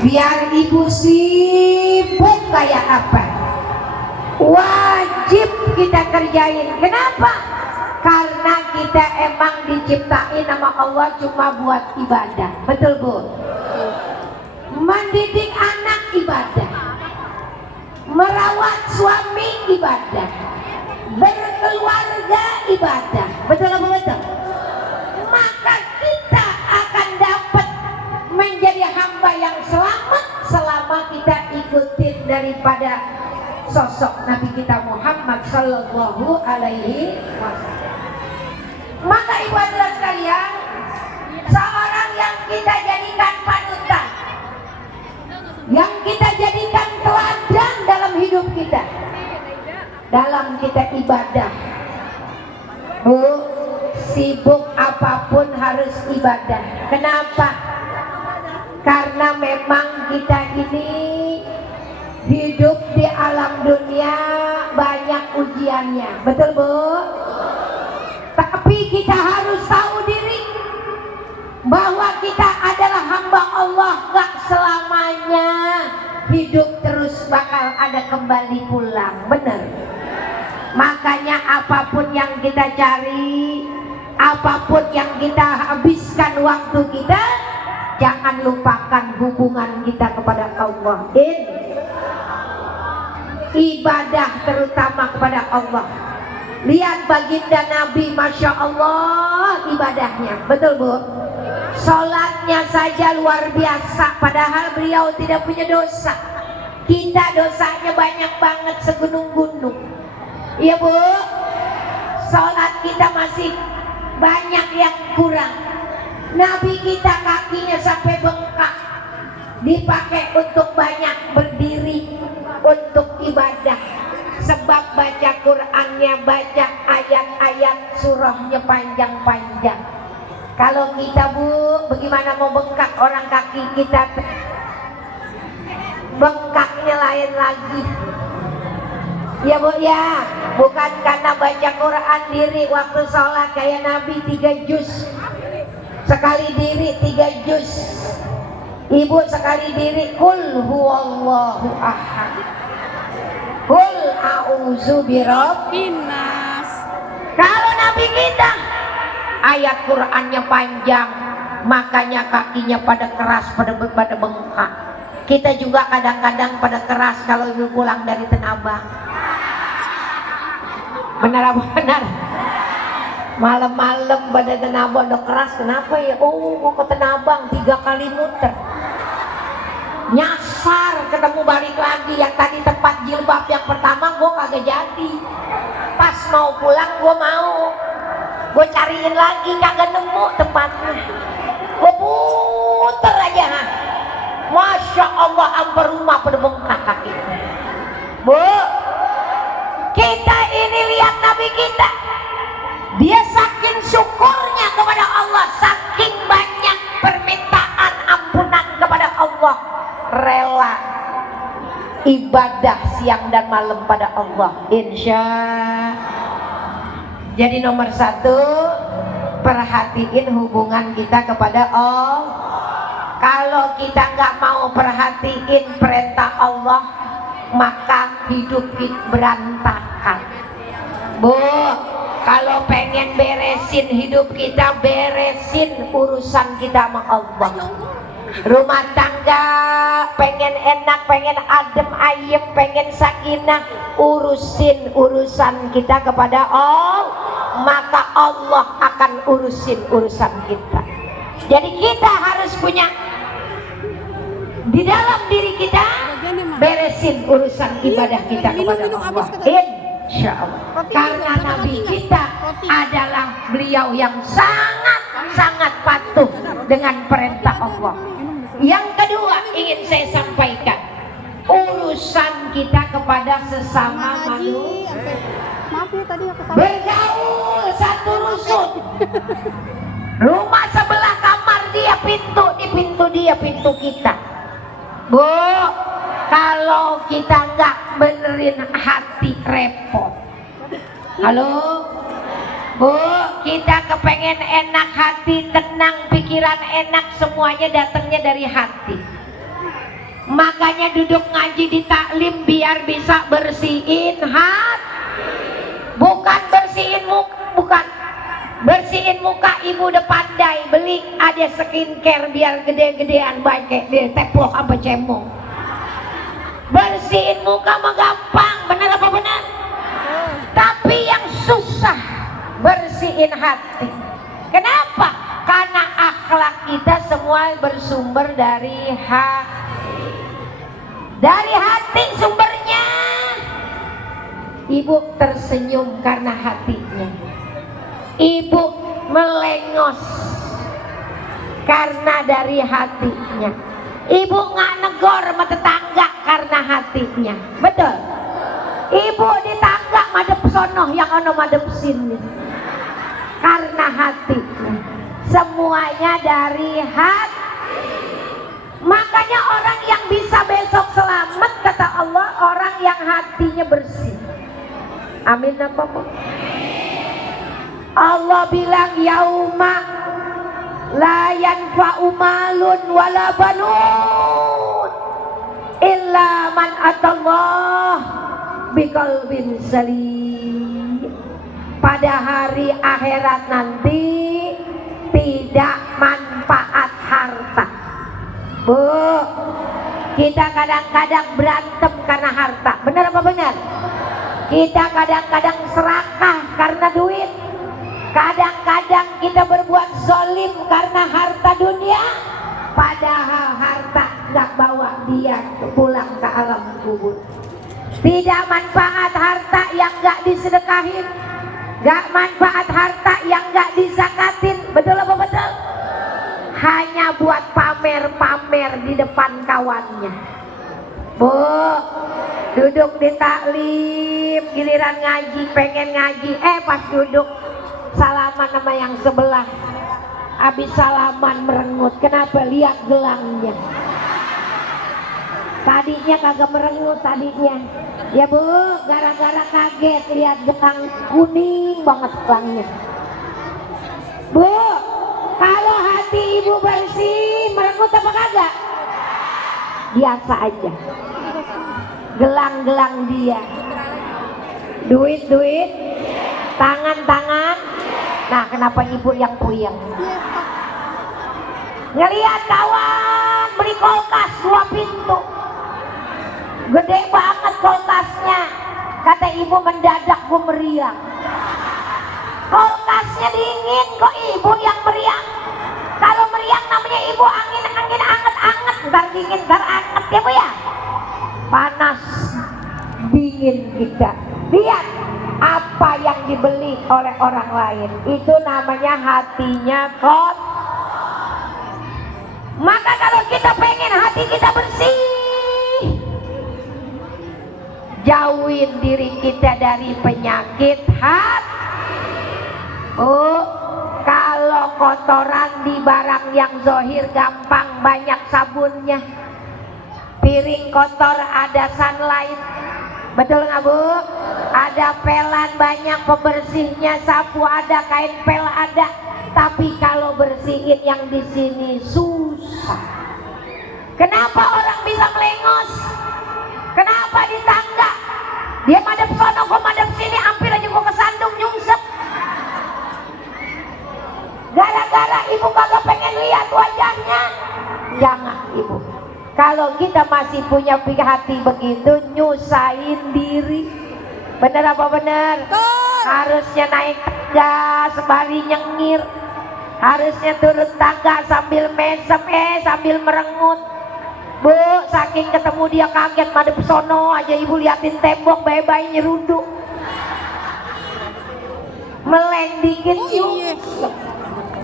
Biar ibu sibuk kayak apa, wajib kita kerjain. Kenapa? Karena kita emang diciptain sama Allah cuma buat ibadah. Betul Bu? Mendidik anak ibadah, merawat suami ibadah, berkeluarga ibadah. Betul apa betul? Maka kita akan dapat menjadi hamba yang selamat selama kita ikutin daripada sosok Nabi kita Muhammad Sallallahu Alaihi Wasallam. Maka ibu hadirin sekalian, seorang yang kita jadikan panutan, yang kita jadikan teladan dalam hidup kita, dalam kita ibadah. Bu, sibuk apapun harus ibadah. Kenapa? Karena memang kita ini hidup di alam dunia banyak ujiannya. Betul Bu? Tapi kita harus tahu diri bahwa kita adalah hamba Allah, gak selamanya hidup terus bakal ada kembali pulang. Bener? Makanya apapun yang kita cari, apapun yang kita habiskan waktu kita, jangan lupakan hubungan kita kepada Allah. Ibadah terutama kepada Allah. Lihat baginda Nabi, Masya Allah ibadahnya. Betul Bu? Sholatnya saja luar biasa, padahal beliau tidak punya dosa. Kita dosanya banyak banget segunung-gunung. Iya Bu? Sholat kita masih banyak yang kurang. Nabi kita kakinya sampai bengkak, dipakai untuk banyak berdiri untuk ibadah, sebab baca Qur'annya, baca ayat-ayat surahnya panjang-panjang. Kalau kita Bu, bagaimana mau bengkak, orang kaki kita bengkaknya lain lagi. Ya Bu ya, bukan karena baca Quran diri waktu sholat kayak Nabi 3 juz, sekali diri 3 juz. Ibu sekali diri kul huwallahu ahad, kul a'udzu birabbin nas. Kalau Nabi kita ayat Qur'annya panjang, makanya kakinya pada keras, pada bengkak. Kita juga kadang-kadang pada keras kalau ibu pulang dari Tanah Abang. Benar apa benar? Malam-malam pada Tanah Abang udah keras, kenapa ya? Oh, mau ke Tanah Abang 3 kali muter, nyasar, ketemu balik lagi. Yang tadi tempat jilbab yang pertama gue kagak jadi, pas mau pulang gue mau, gue cariin lagi kagak nemu tempatnya, gue puter aja. Masya Allah, hampir rumah pada bengkak kaki. Bu, kita ini lihat Nabi kita, dia saking syukurnya kepada Allah, saking banyak permintaan ampunan kepada Allah, rela ibadah siang dan malam pada Allah. Insya. Jadi nomor 1, perhatiin hubungan kita kepada Allah. Kalau kita nggak mau perhatiin perintah Allah, maka hidup kita berantakan. Bu, kalau pengen beresin hidup kita, beresin urusan kita sama Allah. Rumah tangga pengen enak, pengen adem ayem, pengen sakinah, urusin urusan kita kepada Allah, maka Allah akan urusin urusan kita. Jadi kita harus punya di dalam diri kita, beresin urusan ibadah kita kepada Allah. Insya Allah. Karena Nabi kita adalah beliau yang sangat patuh dengan perintah Allah. Yang kedua ingin saya sampaikan, urusan kita kepada sesama manusia. Bergaul satu rusun, rumah sebelah kamar dia pintu, di pintu dia pintu kita. Bu, kalau kita nggak benerin hati repot. Halo Bu, kita kepengen enak hati, tenang, pikiran enak, semuanya datangnya dari hati. Makanya duduk ngaji di taklim biar bisa bersihin hati. Bukan bersihin muka, bukan bersihin muka. Ibu udah pandai beli ada skincare biar gede-gedean baik kayak teplok apa cemong. Bersihin muka mah gampang, bener apa bener? Tapi yang susah bersihin hati. Kenapa? Karena akhlak kita semua bersumber dari hati. Dari hati sumbernya. Ibu tersenyum karena hatinya. Ibu melengos karena dari hatinya. Ibu nggak negor sama tetangga karena hatinya. Betul? Ibu di tangga madep sono yang ono madep sini karena hatinya. Semuanya dari hati. Makanya orang yang bisa besok selamat kata Allah orang yang hatinya bersih. Amin apa bu? Allah bilang yauma la yanfa'u malun wala banun illa man atallah biqalbin salim. Pada hari akhirat nanti tidak manfaat harta. Bu, kita kadang-kadang berantem karena harta. Benar apa benar? Kita kadang-kadang serakah karena duit. Kadang-kadang kita berbuat zolim karena harta dunia. Padahal harta gak bawa dia pulang ke alam kubur. Tidak manfaat harta yang gak disedekahin. Gak manfaat harta yang gak disakatin. Betul apa betul? Hanya buat pamer-pamer di depan kawannya. Bu, duduk di taklim, giliran ngaji, pengen ngaji, pas duduk salaman sama yang sebelah. Habis salaman merengut, kenapa? Lihat gelangnya. Tadinya kagak merengut tadinya. Ya bu, gara-gara kaget lihat gelang kuning banget gelangnya. Bu, kalau hati ibu bersih, merengut apa kagak? Biasa aja. Gelang-gelang dia. Duit-duit, tangan-tangan. Nah, kenapa ibu yang puyeng? Ngelihat kawan beli kulkas 2 pintu. Gede banget kulkasnya. Kata ibu mendadak gue meriang. Kulkasnya dingin kok ibu yang meriang. Kalau meriang namanya ibu angin anget-anget. Ntar dingin, ntar anget ya bu ya. Panas, dingin kita. Lihat apa yang dibeli oleh orang lain. Itu namanya hatinya kotor. Maka kalau kita pengen hati kita bersih, jauhin diri kita dari penyakit hati. Oh, kalau kotoran di barang yang zohir gampang, banyak sabunnya. Piring kotor ada sunlight, betul nggak bu? Ada pelan banyak pembersihnya, sapu ada, kain pel ada. Tapi kalau bersihin yang di sini susah. Kenapa orang bisa melengos? Kenapa di tangga dia madep sono, gua madep sini, hampir aja gua kesandung nyungsep. Gara-gara ibu kagak pengen lihat wajahnya. Jangan ibu. Kalau kita masih punya hati begitu, nyusahin diri. Bener apa bener? Harusnya naik tangga sembari nyengir. Harusnya turun tangga sambil mesem, sambil merengut. Bu, saking ketemu dia kaget madep sono aja ibu liatin tembok, bayi-bayi nyeruduk. Meleng dikit yuk.